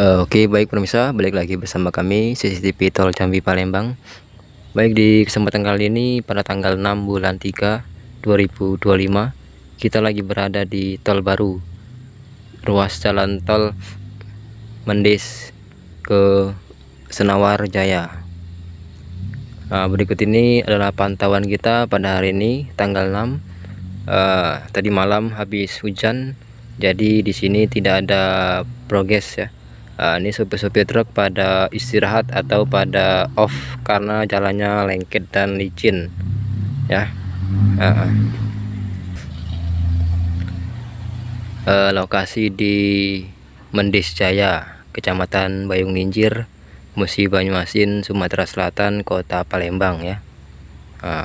Oke, baik pemirsa, balik lagi bersama kami CCTV Tol Jambi Palembang. Baik, di kesempatan kali ini pada tanggal 6 bulan 3 2025 kita lagi berada di tol baru, ruas jalan tol Mendes ke Senawar Jaya. Nah, berikut ini adalah pantauan kita pada hari ini tanggal 6. Tadi malam habis hujan, jadi di sini tidak ada progres ya. Ini sopir-sopir truk pada istirahat atau pada off karena jalannya lengket dan licin ya. Lokasi di Mendes Jaya, Kecamatan Bayung Minjir, Musi Banyuasin, Sumatera Selatan, Kota Palembang ya.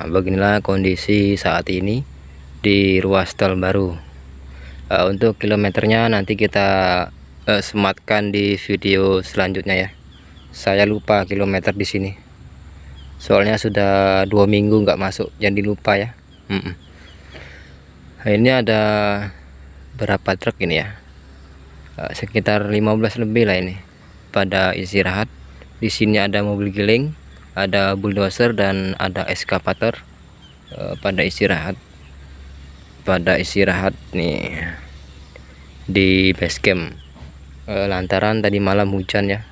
Beginilah kondisi saat ini di ruas tol baru. Untuk kilometernya nanti kita sematkan di video selanjutnya ya. Saya lupa kilometer di sini, soalnya sudah 2 minggu nggak masuk, jadi lupa ya. Nah, ini ada berapa truk ini ya, sekitar 15 lebih lah ini pada istirahat. Di sini ada mobil giling, ada bulldozer, dan ada eskavator pada istirahat nih di base camp. Lantaran tadi malam hujan ya,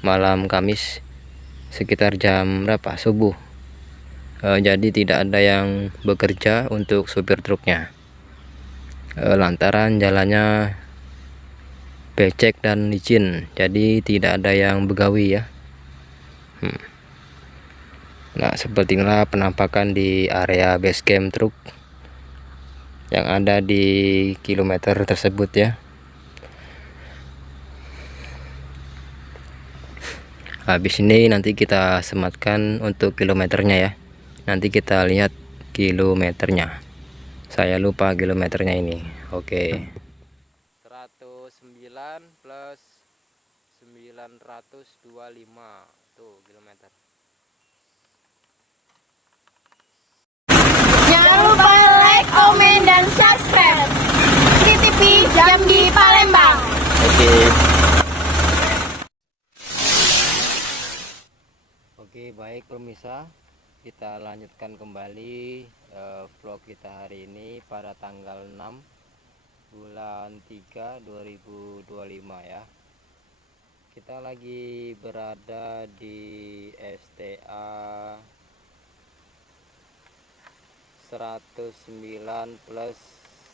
malam Kamis sekitar jam berapa, subuh. Jadi tidak ada yang bekerja untuk supir truknya, lantaran jalannya becek dan licin, jadi tidak ada yang begawi ya. Nah, seperti inilah penampakan di area base camp truk yang ada di kilometer tersebut ya. Habis ini nanti kita sematkan untuk kilometernya ya. Nanti kita lihat kilometernya. Saya lupa kilometernya ini. Oke. 109 plus 925 tuh kilometer. Jangan lupa like, komen, dan subscribe CCTV Jambi Palembang. Oke, baik pemirsa, kita lanjutkan kembali vlog kita hari ini pada tanggal 6 bulan 3 2025 ya. Kita lagi berada di STA 109 plus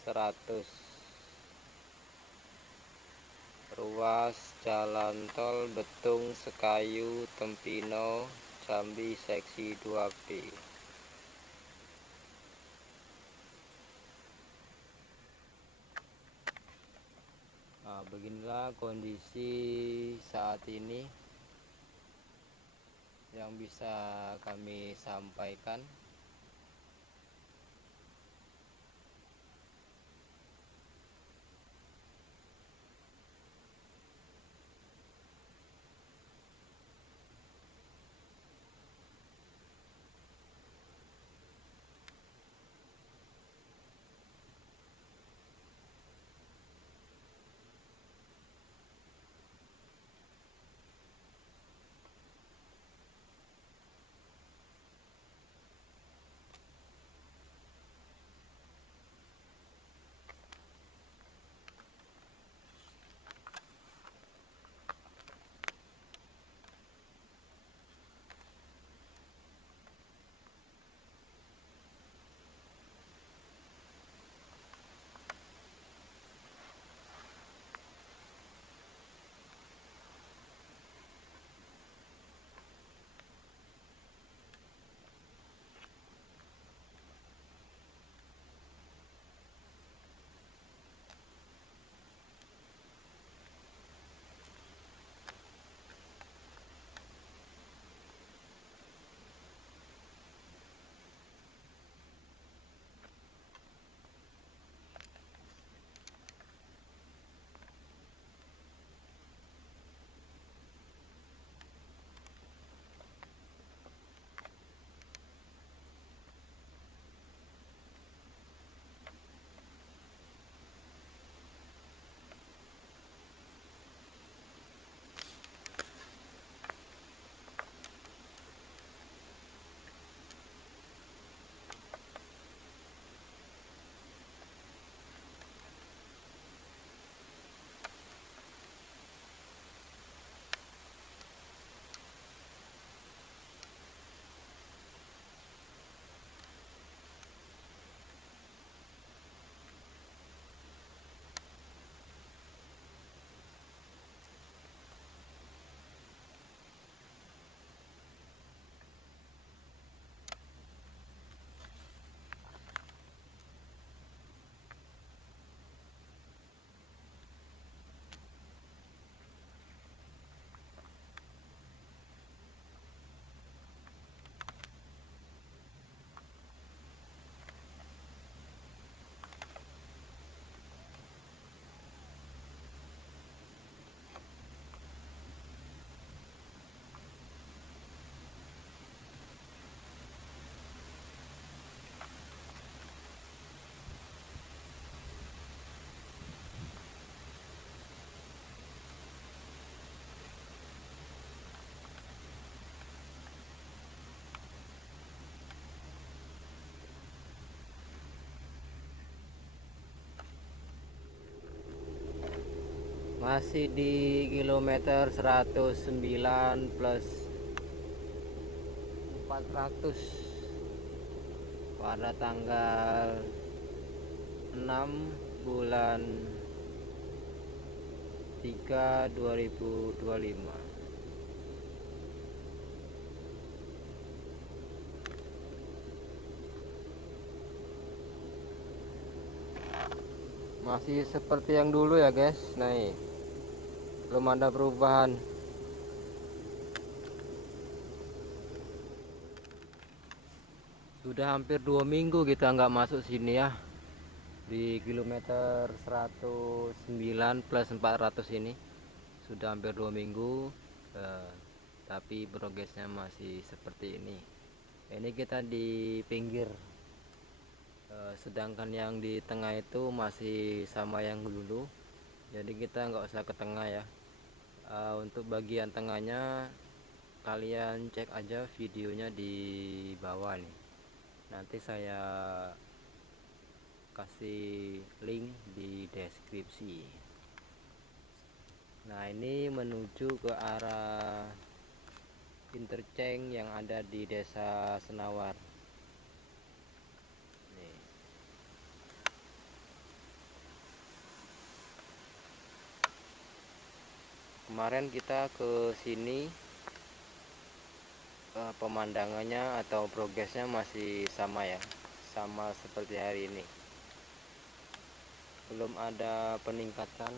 100, ruas jalan tol Betung Sekayu Tempino Jambi seksi 2B. Nah, beginilah kondisi saat ini yang bisa kami sampaikan. Masih di kilometer 109 plus 400 pada tanggal 6 bulan 3 2025. Masih seperti yang dulu ya guys. Nah, belum ada perubahan. Sudah hampir 2 minggu kita nggak masuk sini ya, di kilometer 109 plus 400 ini. Sudah hampir 2 minggu, tapi progresnya masih seperti ini. Ini kita di pinggir, sedangkan yang di tengah itu masih sama yang dulu, jadi kita nggak usah ke tengah ya. Untuk bagian tengahnya kalian cek aja videonya di bawah nih, nanti saya kasih link di deskripsi. Nah, ini menuju ke arah interchange yang ada di Desa Senawar. Nih. Kemarin kita ke sini, pemandangannya atau progresnya masih sama ya, sama seperti hari ini. Belum ada peningkatan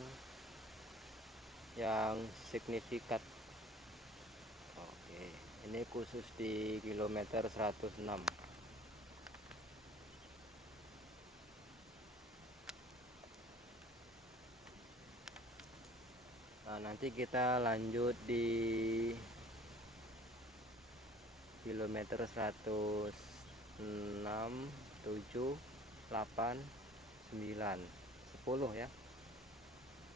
yang signifikan. Oke, ini khusus di kilometer 106. Nah, nanti kita lanjut di kilometer 106, 7, 8, 9, 10 ya.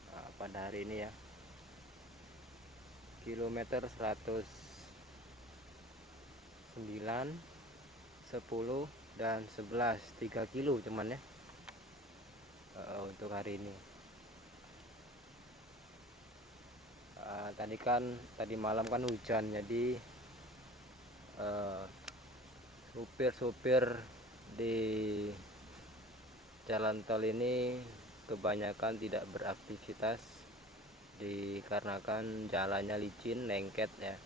Nah, pada hari ini ya, kilometer 109, 10 dan 11, 3 kilo cuman ya, untuk hari ini. Tadi malam kan hujan, jadi supir-supir di jalan tol ini kebanyakan tidak beraktivitas dikarenakan jalannya licin, lengket ya.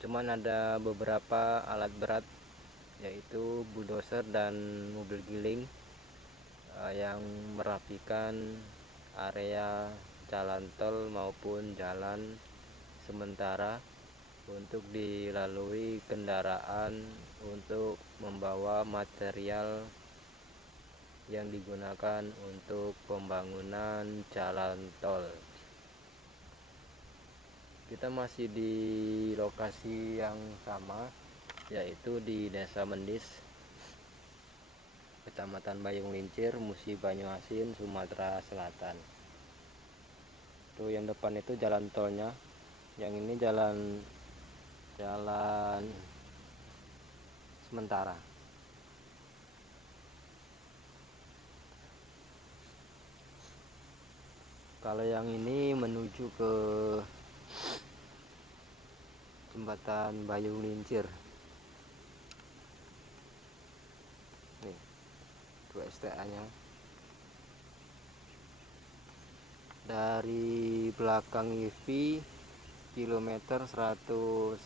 Cuman ada beberapa alat berat, yaitu bulldozer dan mobil giling, yang merapikan area jalan tol maupun jalan sementara untuk dilalui kendaraan untuk membawa material yang digunakan untuk pembangunan jalan tol. Kita masih di lokasi yang sama, yaitu di Desa Mendis, Kecamatan Bayung Lincir, Musi Banyuasin, Sumatera Selatan. Tuh yang depan itu jalan tolnya, yang ini jalan sementara. Kalau yang ini menuju ke jembatan Bayung Lincir. Nih, itu STA-nya. Dari belakang IVI kilometer 107.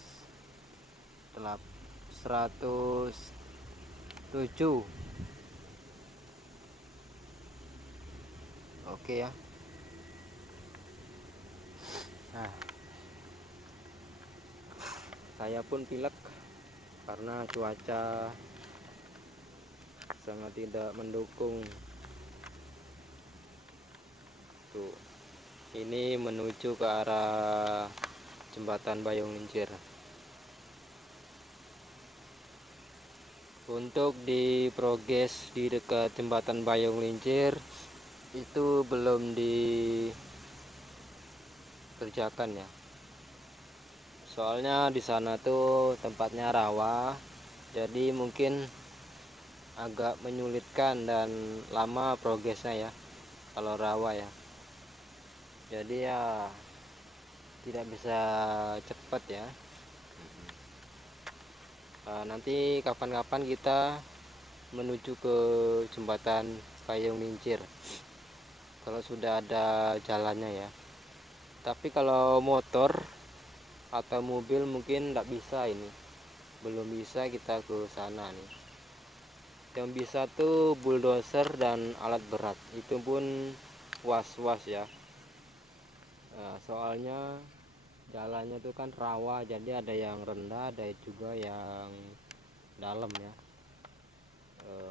Oke ya. Nah, saya pun pilek karena cuaca sangat tidak mendukung. Tuh, ini menuju ke arah jembatan Bayung Lincir. Untuk di progres di dekat jembatan Bayung Lincir itu belum dikerjakan ya. Soalnya di sana tuh tempatnya rawa, jadi mungkin agak menyulitkan dan lama progresnya ya kalau rawa ya. jadi ya tidak bisa cepat ya. Nanti kapan-kapan kita menuju ke jembatan Payung Lincir kalau sudah ada jalannya ya. Tapi kalau motor atau mobil mungkin tidak bisa, ini belum bisa kita ke sana nih. Yang bisa tuh bulldozer dan alat berat, itu pun was-was ya. Soalnya jalannya tuh kan rawa, jadi ada yang rendah, ada juga yang dalam ya.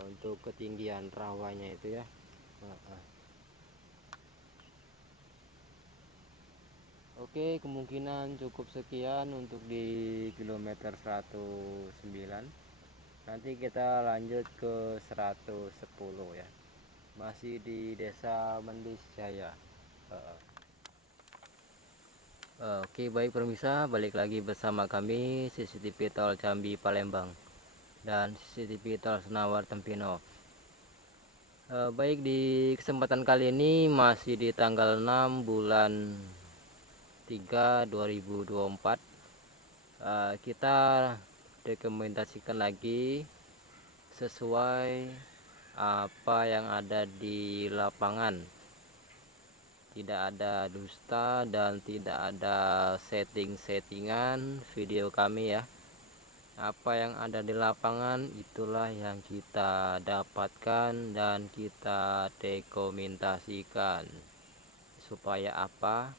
Untuk ketinggian rawanya itu ya. Oke, kemungkinan cukup sekian untuk di kilometer 109. Nanti kita lanjut ke 110 ya. Masih di Desa Mendis Jaya. Oke, baik pemirsa, balik lagi bersama kami CCTV Tol Jambi Palembang dan CCTV Tol Senawar Tempino. Baik, di kesempatan kali ini masih di tanggal 6 bulan 3 2024. Kita dokumentasikan lagi sesuai apa yang ada di lapangan. Tidak ada dusta dan tidak ada setting-settingan video kami ya. Apa yang ada di lapangan itulah yang kita dapatkan dan kita dokumentasikan. Supaya apa?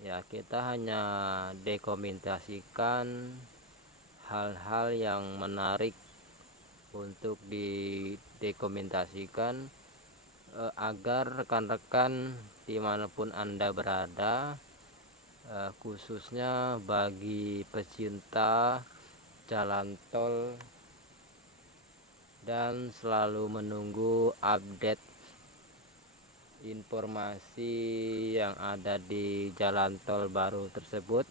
Ya, kita hanya dokumentasikan hal-hal yang menarik untuk didokumentasikan, agar rekan-rekan dimanapun Anda berada, khususnya bagi pecinta jalan tol dan selalu menunggu update informasi yang ada di jalan tol baru tersebut,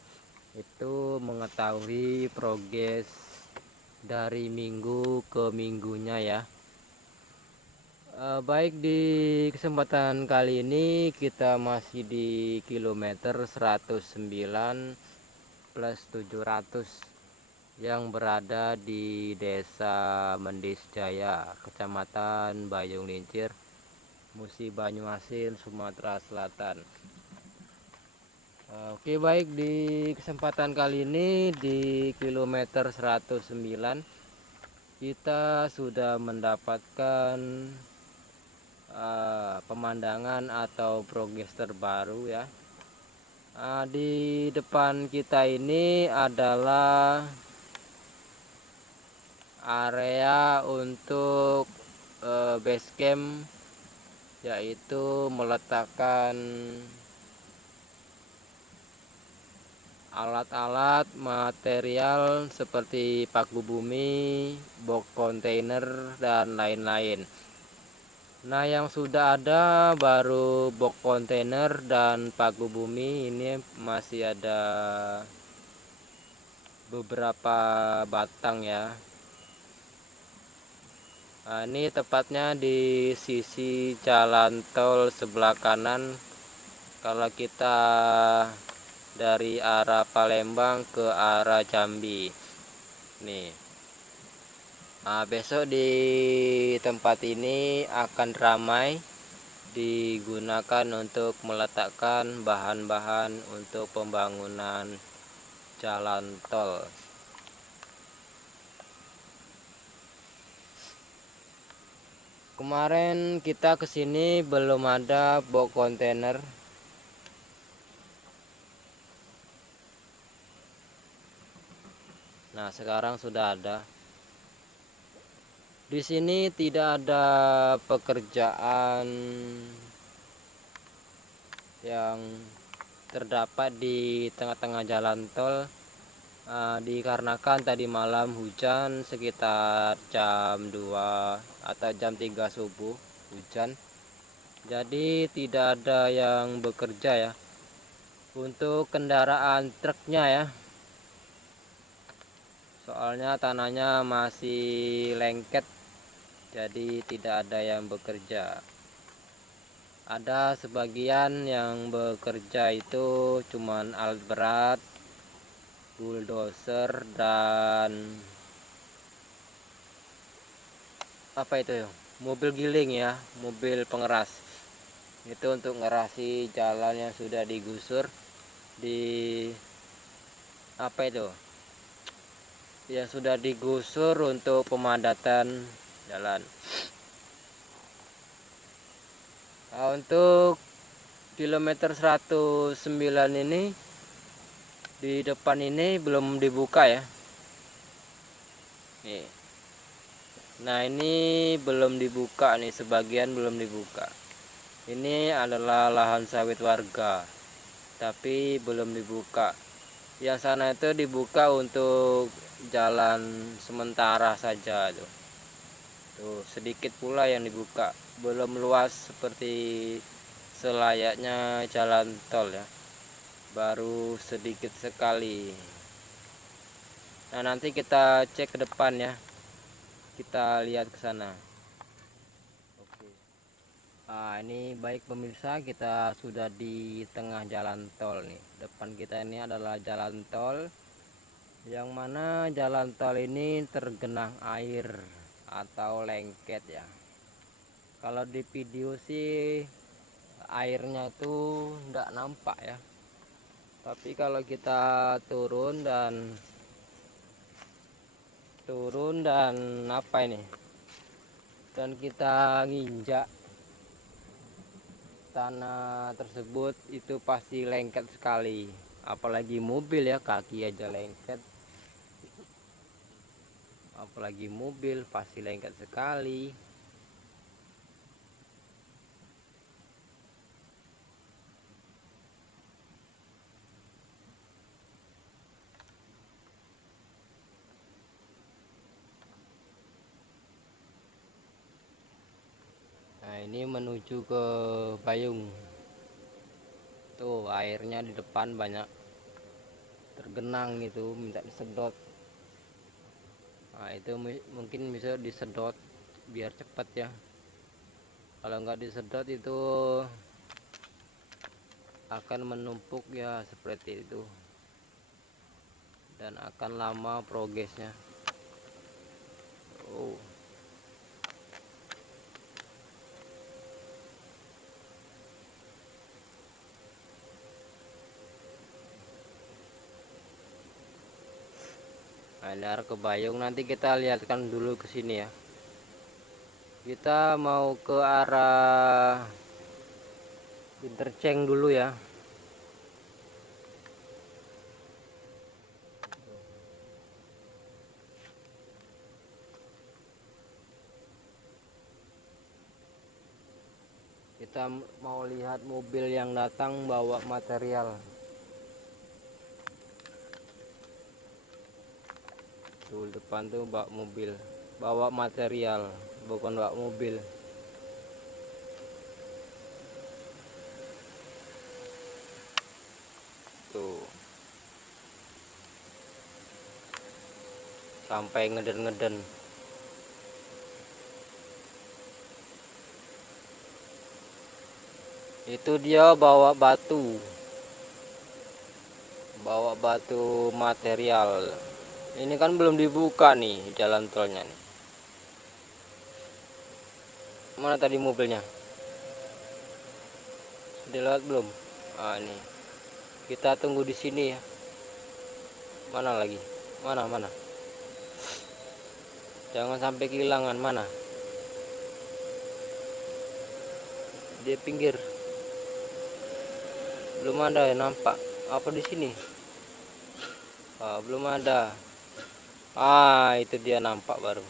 itu mengetahui progres dari minggu ke minggunya ya. Baik, di kesempatan kali ini kita masih di kilometer 109 plus 700 yang berada di Desa Mendis Jaya, Kecamatan Payung Lincir, Musi Banyuasin, Sumatera Selatan. Oke, baik, di kesempatan kali ini di kilometer 109 kita sudah mendapatkan pemandangan atau progres terbaru ya. Di depan kita ini adalah area untuk base camp, yaitu meletakkan alat-alat material seperti paku bumi, box kontainer dan lain-lain. Nah, yang sudah ada baru box kontainer dan paku bumi. Ini masih ada beberapa batang ya. Nah, ini tepatnya di sisi jalan tol sebelah kanan kalau kita dari arah Palembang ke arah Jambi nih. Nah, besok di tempat ini akan ramai digunakan untuk meletakkan bahan-bahan untuk pembangunan jalan tol. Kemarin kita kesini belum ada box kontainer. Nah, sekarang sudah ada. Di sini tidak ada pekerjaan yang terdapat di tengah-tengah jalan tol, dikarenakan tadi malam hujan sekitar jam 2 atau jam 3 subuh hujan. Jadi tidak ada yang bekerja ya. Untuk kendaraan truknya ya. Soalnya tanahnya masih lengket, jadi tidak ada yang bekerja. Ada sebagian yang bekerja itu cuman alat berat, bulldozer, dan apa itu ya, mobil giling ya, mobil pengeras. Itu untuk ngerasi jalan yang sudah digusur di apa itu, yang sudah digusur untuk pemadatan jalan. Nah, untuk kilometer 109 ini di depan ini belum dibuka ya. Nih. Nah, ini belum dibuka nih, sebagian belum dibuka. Ini adalah lahan sawit warga, tapi belum dibuka. Yang sana itu dibuka untuk jalan sementara saja tuh. Tuh, sedikit pula yang dibuka, belum luas seperti selayaknya jalan tol ya. Baru sedikit sekali. Nah, nanti kita cek ke depan ya. Kita lihat ke sana. Oke. Nah, ini baik pemirsa, kita sudah di tengah jalan tol nih. Depan kita ini adalah jalan tol, yang mana jalan tol ini tergenang air atau lengket ya. Kalau di video sih airnya itu enggak nampak ya, tapi kalau kita turun dan apa ini, dan kita nginjak tanah tersebut, itu pasti lengket sekali. Apalagi mobil ya, kaki aja lengket, apalagi mobil pasti lengket sekali. Nah, ini menuju ke Bayung. Tuh, airnya di depan banyak tergenang itu, minta disedot. Nah, itu mungkin bisa disedot biar cepat ya. Kalau nggak disedot itu akan menumpuk ya, seperti itu, dan akan lama progresnya. Oh, nah, ini arah ke Bayung. Nanti kita lihatkan dulu ke sini ya. Kita mau ke arah Interceng dulu ya. Kita mau lihat mobil yang datang bawa material. Tuh, depan tuh bawa mobil, bawa material, bukan bawa mobil. Tuh, sampai ngeden-ngeden. Itu dia bawa batu material. Ini kan belum dibuka nih jalan tolnya nih. Mana tadi mobilnya? Sudah lewat belum? Ah, ini kita tunggu di sini ya. Mana lagi? Mana? Jangan sampai kehilangan. Mana? Di pinggir. Belum ada yang nampak. Apa di sini? Ah, belum ada. Ah, itu dia nampak baru.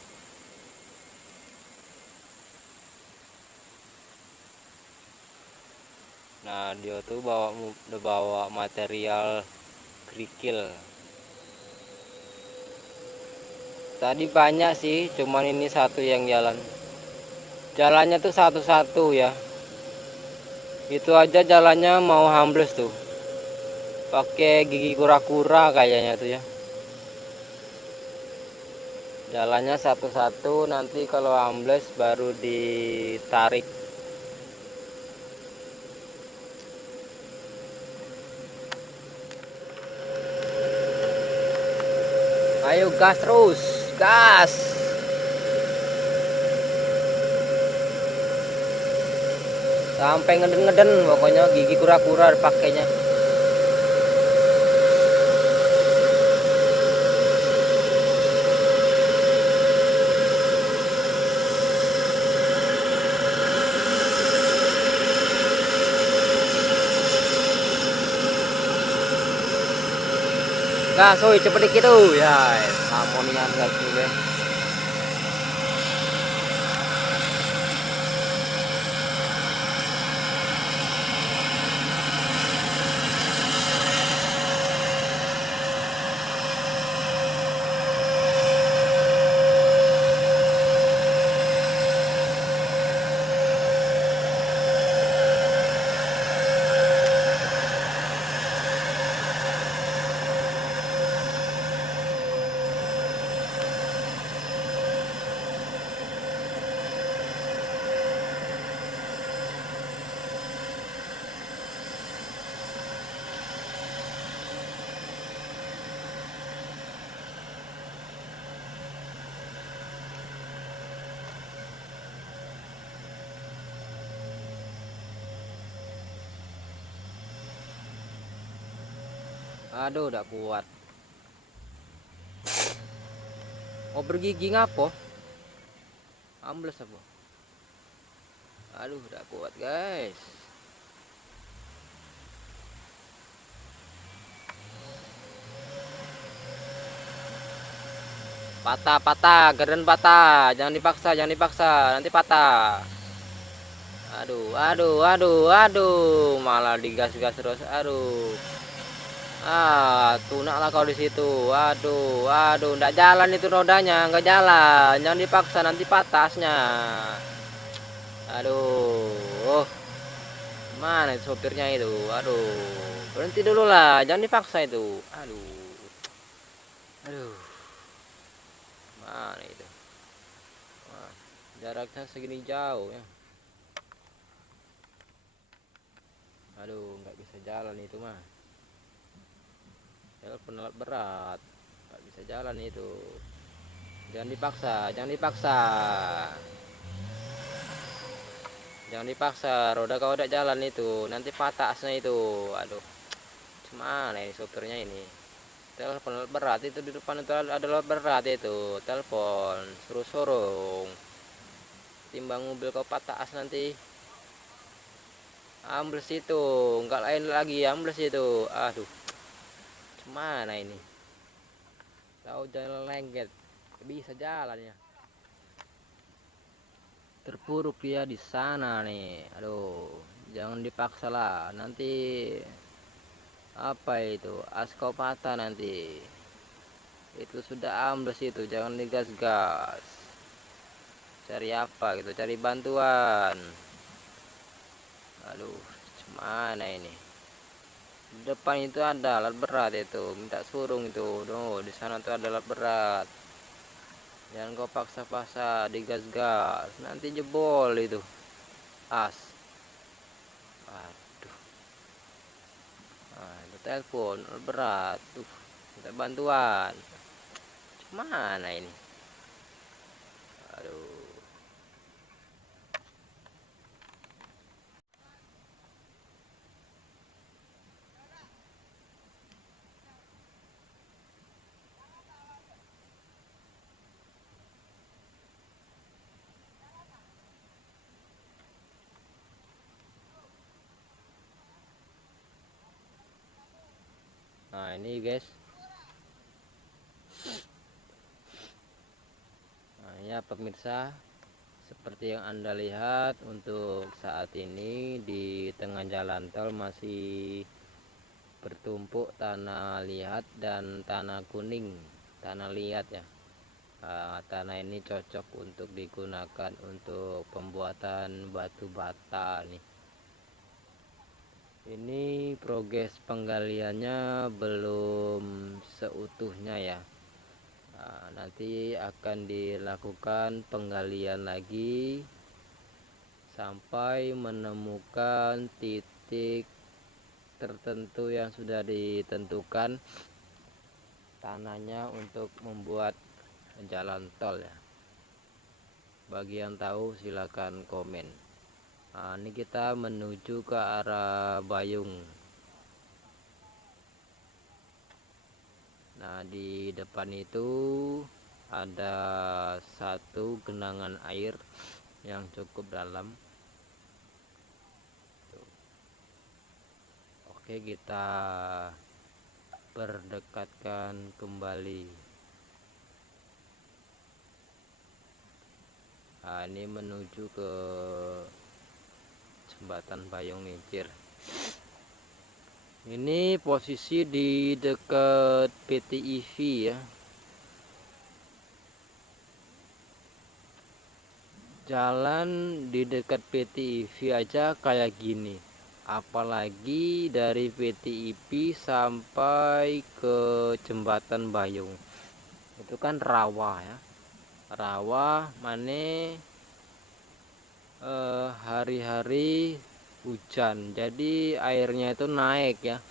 Nah, dia tuh bawa material kerikil. Tadi banyak sih, cuman ini satu yang jalan. Jalannya tuh satu-satu ya. Itu aja jalannya mau hambles tuh. Pakai gigi kura-kura kayaknya tuh ya. Jalannya satu-satu, nanti kalau ambles baru ditarik. Ayo gas terus, gas. Sampai ngeden-ngeden pokoknya, gigi kura-kura pakainya. Gas, woi cepet dikit tuh ya. Harmonian gas juga. Aduh, udah kuat. Mau bergigi ngapo? Ambles apa? Aduh, udah kuat guys. Patah, geren patah. Jangan dipaksa, nanti patah. Aduh, malah digas-gas terus. Aduh. Tunak lah kau di situ. Aduh, nggak jalan itu rodanya, nggak jalan. Jangan dipaksa, nanti patasnya. Aduh, mana itu sopirnya itu? Aduh, berhenti dulu lah, jangan dipaksa itu. Aduh, mana itu? Wah, jaraknya segini jauh ya. Aduh, nggak bisa jalan itu mah. Telepon alat berat, nggak bisa jalan itu. Jangan dipaksa, roda kau udah jalan itu, nanti patah asnya itu. Aduh, gimana ini sopirnya ini? Telepon alat berat itu, di depan itu ada alat berat itu, telepon suruh sorong. Timbang mobil kau patah as nanti. Ambles itu, nggak lain lagi, ambles itu. Aduh, gimana ini? Tahu jalan lengket, bisa jalan ya. Terpuruk dia di sana nih. Aduh, jangan dipaksa lah, nanti apa itu, askal patah nanti. Itu sudah ambles itu, jangan digas-gas. Cari apa gitu, cari bantuan. Aduh, gimana ini? Di depan itu ada alat berat itu, minta surung itu. Tuh, di sana tuh ada alat berat. Jangan kau paksa-paksa digas-gas, nanti jebol itu as. Aduh, itu telepon alat berat tuh, minta bantuan. Mana ini? Aduh. Nah ini guys, nah ya pemirsa, seperti yang Anda lihat, untuk saat ini di tengah jalan tol masih bertumpuk tanah liat dan tanah kuning, tanah liat ya. Tanah ini cocok untuk digunakan untuk pembuatan batu bata nih. Ini progres penggaliannya belum seutuhnya ya. Nanti akan dilakukan penggalian lagi sampai menemukan titik tertentu yang sudah ditentukan. tanahnya untuk membuat jalan tol ya. Bagi yang tahu silakan komen. Nah, ini kita menuju ke arah Bayung. Nah, di depan itu ada satu genangan air yang cukup dalam. Oke, kita berdekatkan kembali. Nah, ini menuju ke jembatan Bayung Ngincir. Ini posisi di dekat PTIV ya. Jalan di dekat PTIV aja kayak gini, apalagi dari PTIV sampai ke jembatan Bayung. Itu kan rawa ya. Rawa mana hari-hari hujan, jadi airnya itu naik ya.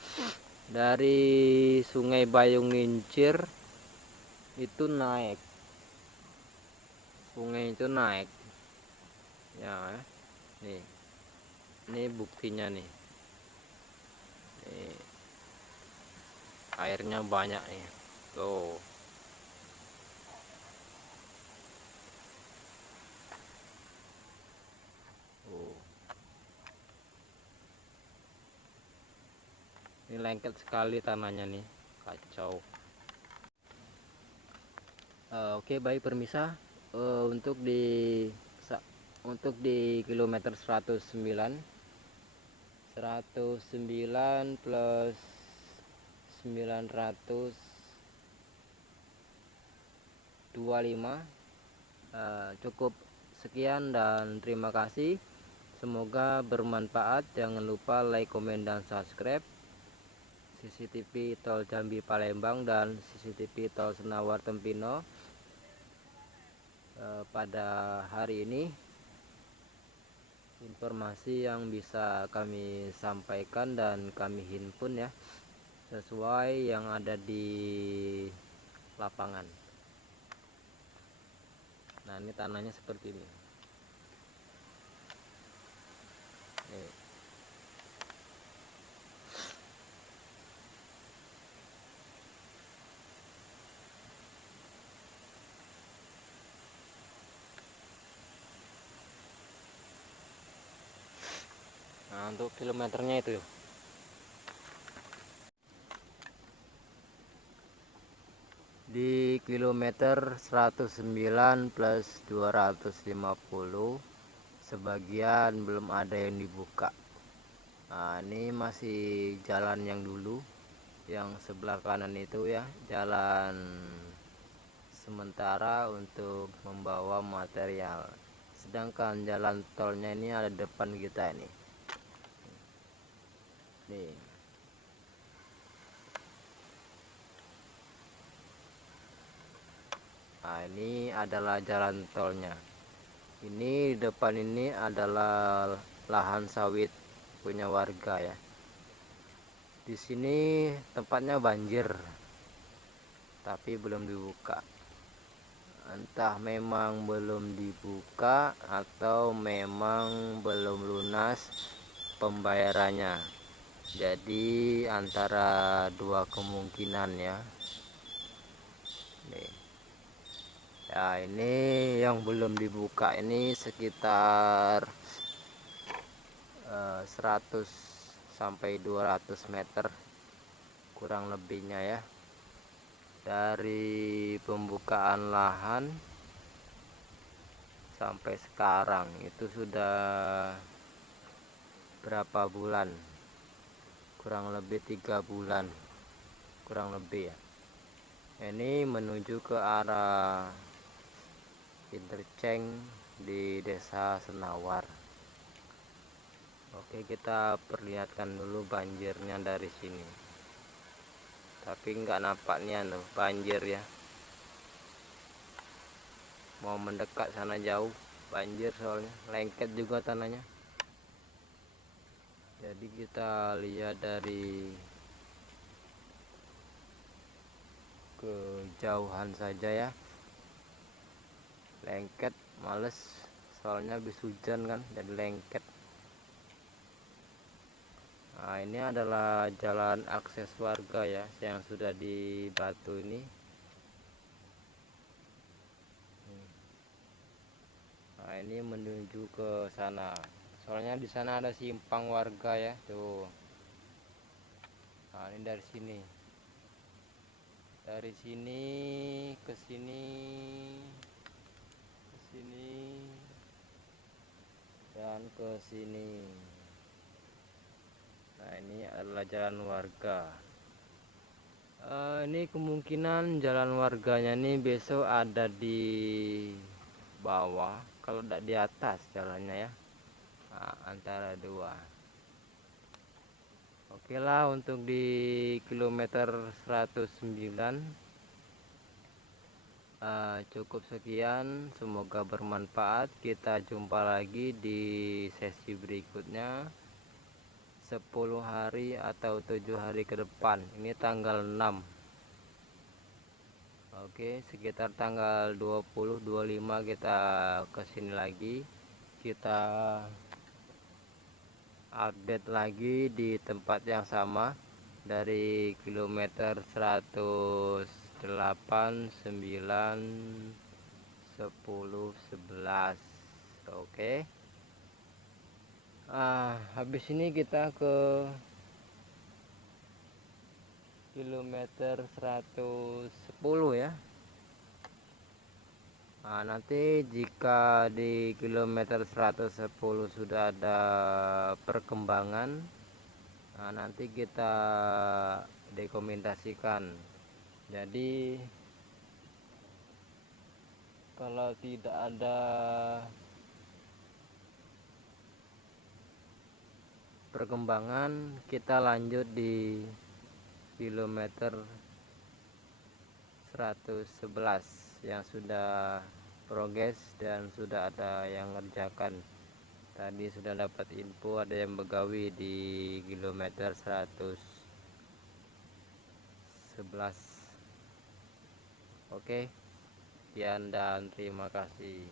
Dari Sungai Bayung Ngincir itu naik, sungai itu naik ya. Nih, ini buktinya nih. Nih, airnya banyak nih tuh. Ini lengket sekali tanahnya nih, kacau. Oke, baik permisa. Untuk di kilometer 109 plus 925 cukup sekian dan terima kasih. Semoga bermanfaat. Jangan lupa like, komen, dan subscribe. CCTV Tol Jambi Palembang dan CCTV Tol Senawar Tempino pada hari ini. Informasi yang bisa kami sampaikan dan kami himpun ya, sesuai yang ada di lapangan. Nah, ini tanahnya seperti ini nih. Nah, untuk kilometernya itu di kilometer 109 plus 250 sebagian belum ada yang dibuka. Nah, ini masih jalan yang dulu, yang sebelah kanan itu ya, jalan sementara untuk membawa material. Sedangkan jalan tolnya ini ada depan kita ini nih. Nah, ini adalah jalan tolnya. Ini depan ini adalah lahan sawit punya warga ya. Di sini tempatnya banjir, tapi belum dibuka. Entah memang belum dibuka atau memang belum lunas pembayarannya. Jadi antara dua kemungkinan ya. Nih. Ya, ini yang belum dibuka ini sekitar 100 sampai 200 meter kurang lebihnya ya. Dari pembukaan lahan sampai sekarang itu sudah berapa bulan, kurang lebih 3 bulan kurang lebih ya. Ini menuju ke arah interchange di Desa Senawar. Oke, kita perlihatkan dulu banjirnya dari sini, tapi nggak nampaknya tuh banjir ya. Mau mendekat sana jauh banjir, soalnya lengket juga tanahnya. Jadi kita lihat dari kejauhan saja ya. Lengket males soalnya habis hujan kan, jadi lengket. Nah, ini adalah jalan akses warga ya yang sudah dibatu ini. Nah, ini menuju ke sana. Soalnya di sana ada simpang warga ya, tuh. Nah, ini dari sini. Dari sini ke sini, ke sini dan ke sini. Nah, ini adalah jalan warga. Ini kemungkinan jalan warganya nih besok ada di bawah, kalau tidak di atas jalannya ya. Nah, antara dua. Oke lah, untuk di kilometer 109 cukup sekian, semoga bermanfaat. Kita jumpa lagi di sesi berikutnya 10 hari atau 7 hari ke depan. Ini tanggal 6. Oke, sekitar tanggal 20-25 kita kesini lagi, kita update lagi di tempat yang sama dari kilometer 108, 9, 10, 11. Oke. Habis ini kita ke kilometer 110 ya. Nah, nanti jika di kilometer 110 sudah ada perkembangan, nah, nanti kita dokumentasikan. Jadi kalau tidak ada perkembangan, kita lanjut di kilometer 111 yang sudah progres dan sudah ada yang ngerjakan. Tadi sudah dapat info ada yang begawi di kilometer 111. Oke, sekian dan terima kasih.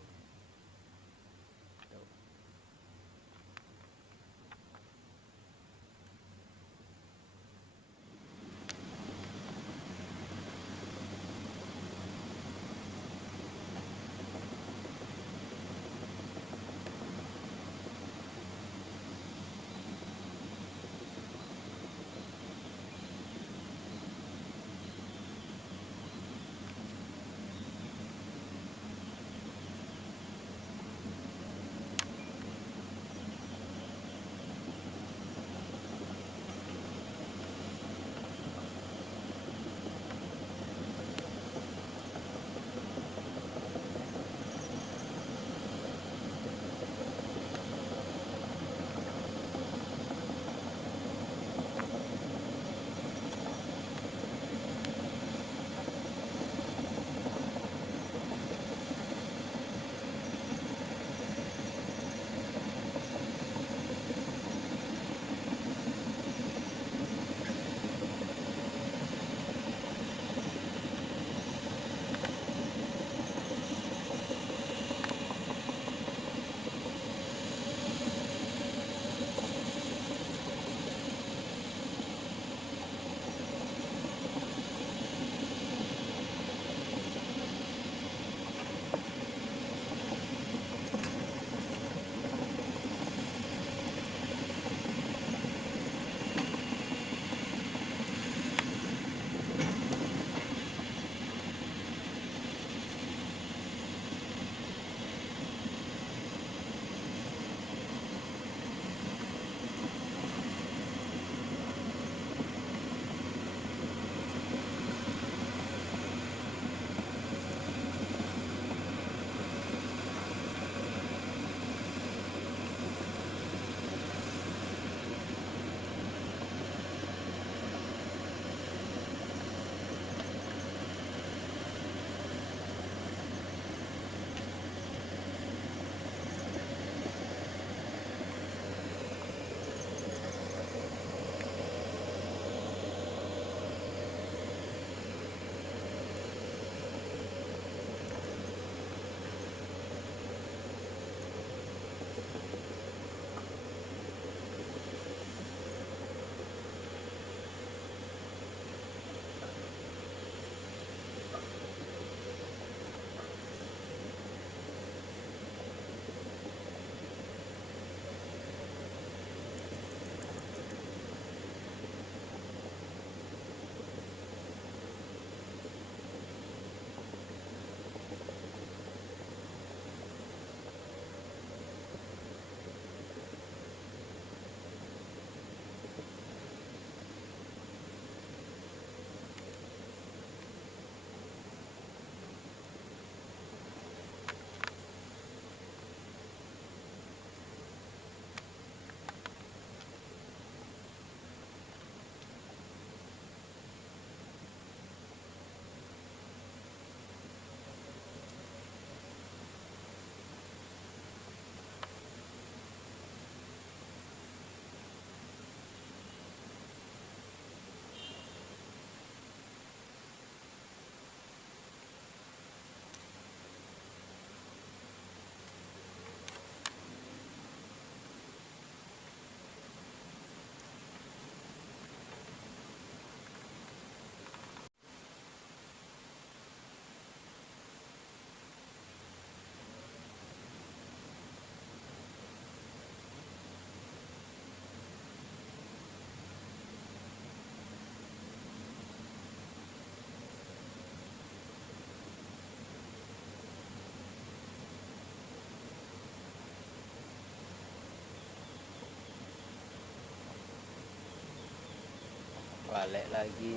balik lagi.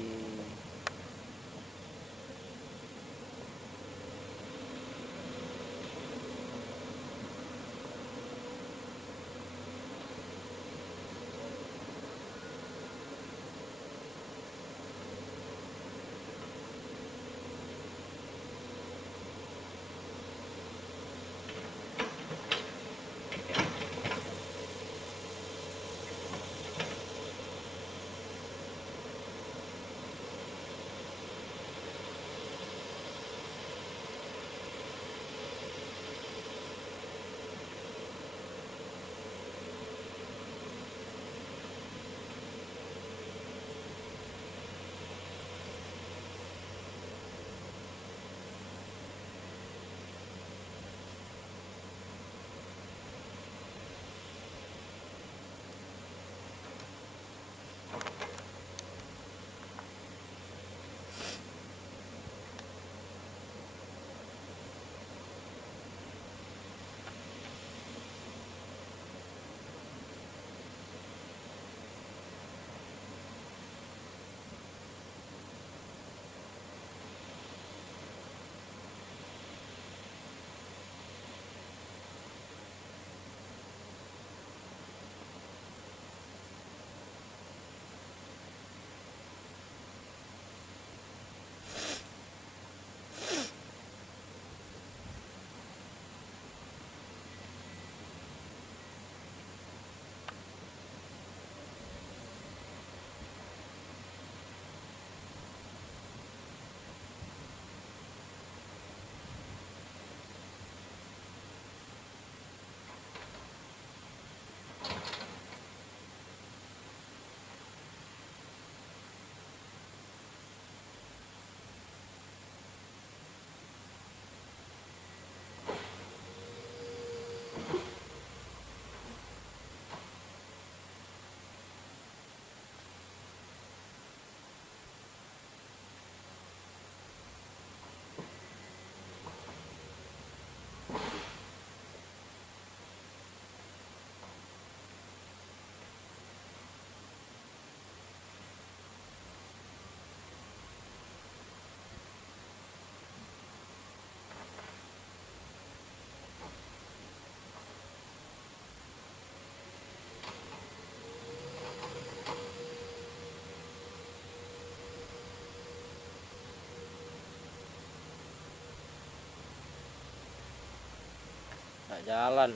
Nggak jalan.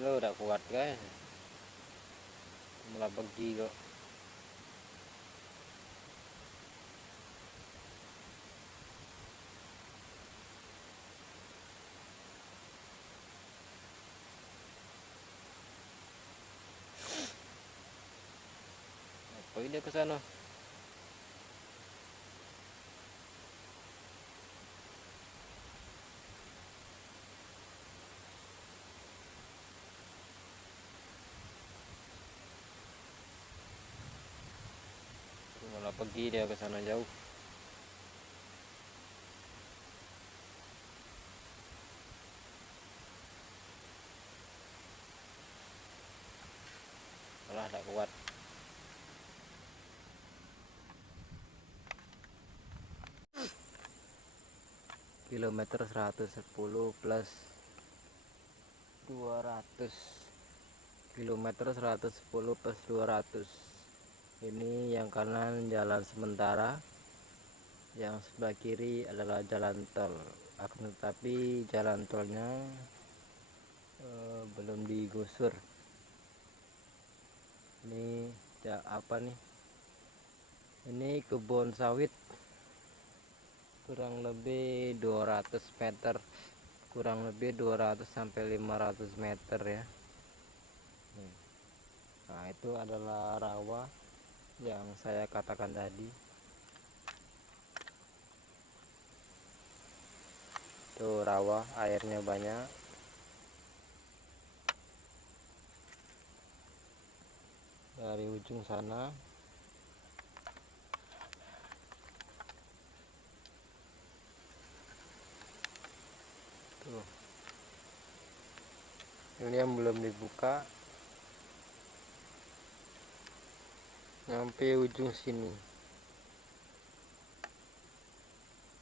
Lu udah kuat guys, mulai pergi kok. Apa dia ke sana? Malah pergi dia ke sana jauh. kuat. Kilometer 110 plus 200, kilometer 110 plus 200. Ini yang kanan jalan sementara, yang sebelah kiri adalah jalan tol. Akan tetapi jalan tolnya belum digusur. Ini ya apa nih, ini kebun sawit, kurang lebih 200 meter, kurang lebih 200 sampai 500 meter ya. Nah, itu adalah rawa yang saya katakan tadi. Tuh rawa, airnya banyak. Dari ujung sana tuh, ini yang belum dibuka sampai ujung sini.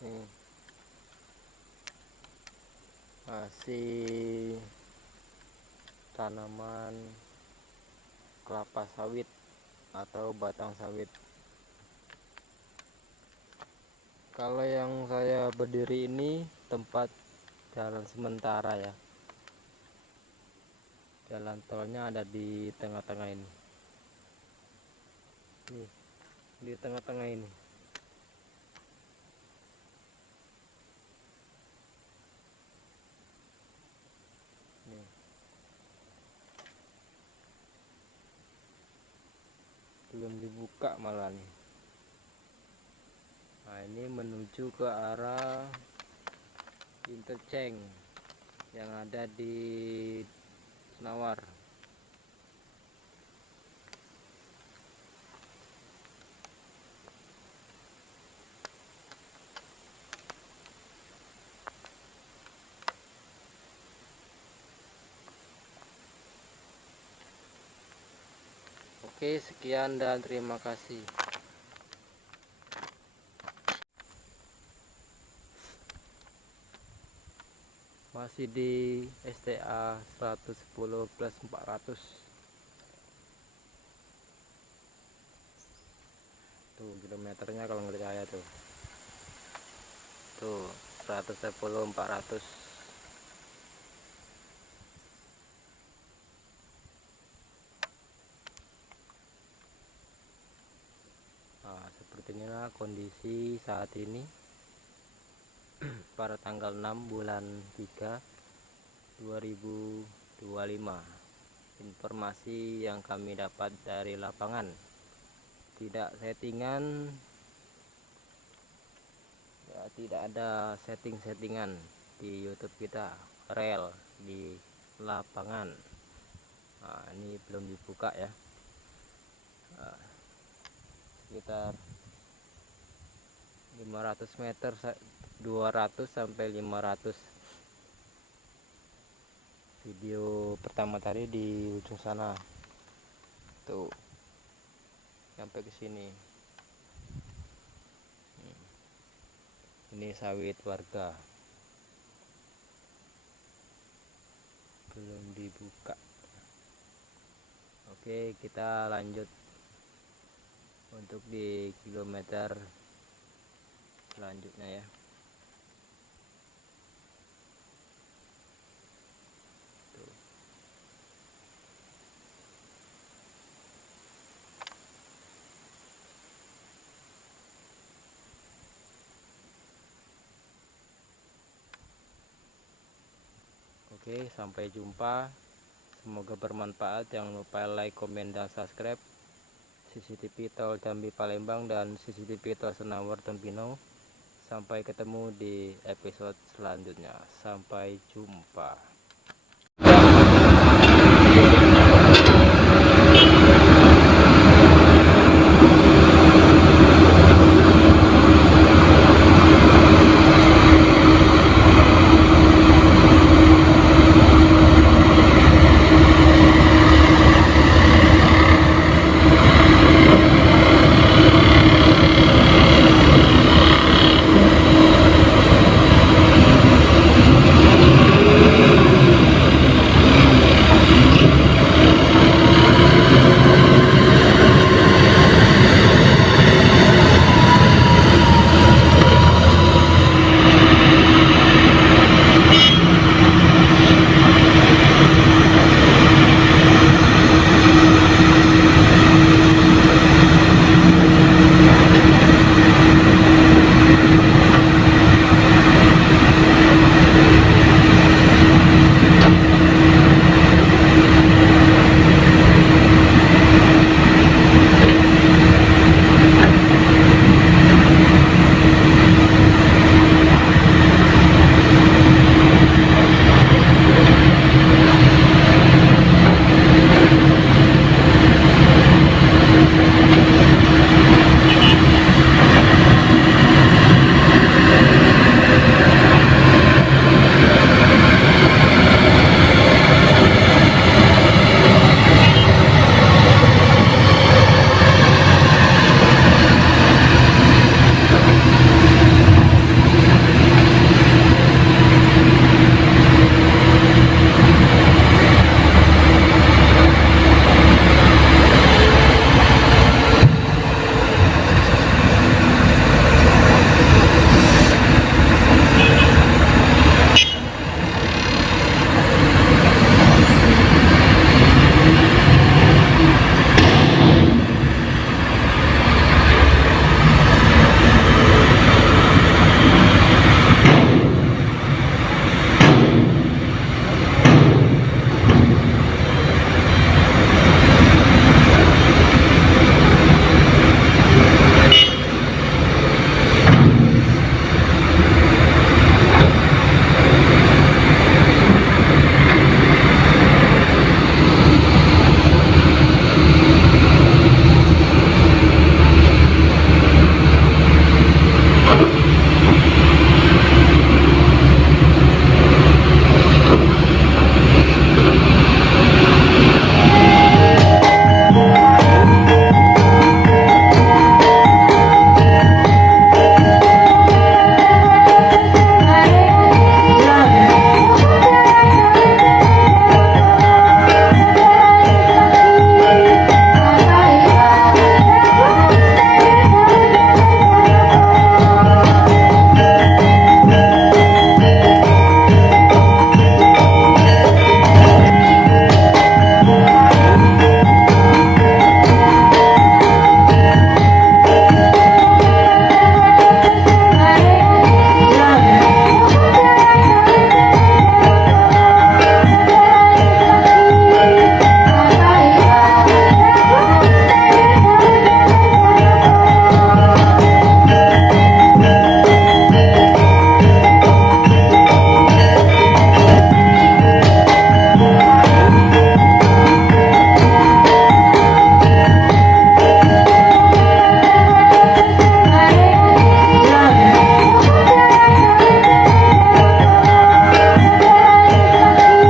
Nih, masih tanaman kelapa sawit atau batang sawit. Kalau yang saya berdiri ini tempat jalan sementara ya. Jalan tolnya ada di tengah-tengah ini. Nih, di tengah-tengah ini. Nih. Belum dibuka malah nih. Nah, ini menuju ke arah interchange yang ada di Senawar. Oke, sekian dan terima kasih. Masih di STA 110 plus 400. Tuh kilometernya kalau nggak percaya tuh. Tuh 110 400. Nah, seperti inilah kondisi saat ini pada tanggal 6 bulan 3 2025. Informasi yang kami dapat dari lapangan, tidak settingan ya, tidak ada settingan di YouTube kita, real di lapangan. Nah, ini belum dibuka ya. Nah, sekitar 500 meter, 200 sampai 500. Video pertama tadi di ujung sana tuh sampai ke sini. Ini sawit warga, belum dibuka. Oke, kita lanjut untuk di kilometer selanjutnya ya. Tuh. Oke, sampai jumpa. Semoga bermanfaat. Jangan lupa like, komen, dan subscribe CCTV Tol Jambi Palembang dan CCTV Tol Senawar Tempino. Sampai ketemu di episode selanjutnya. Sampai jumpa.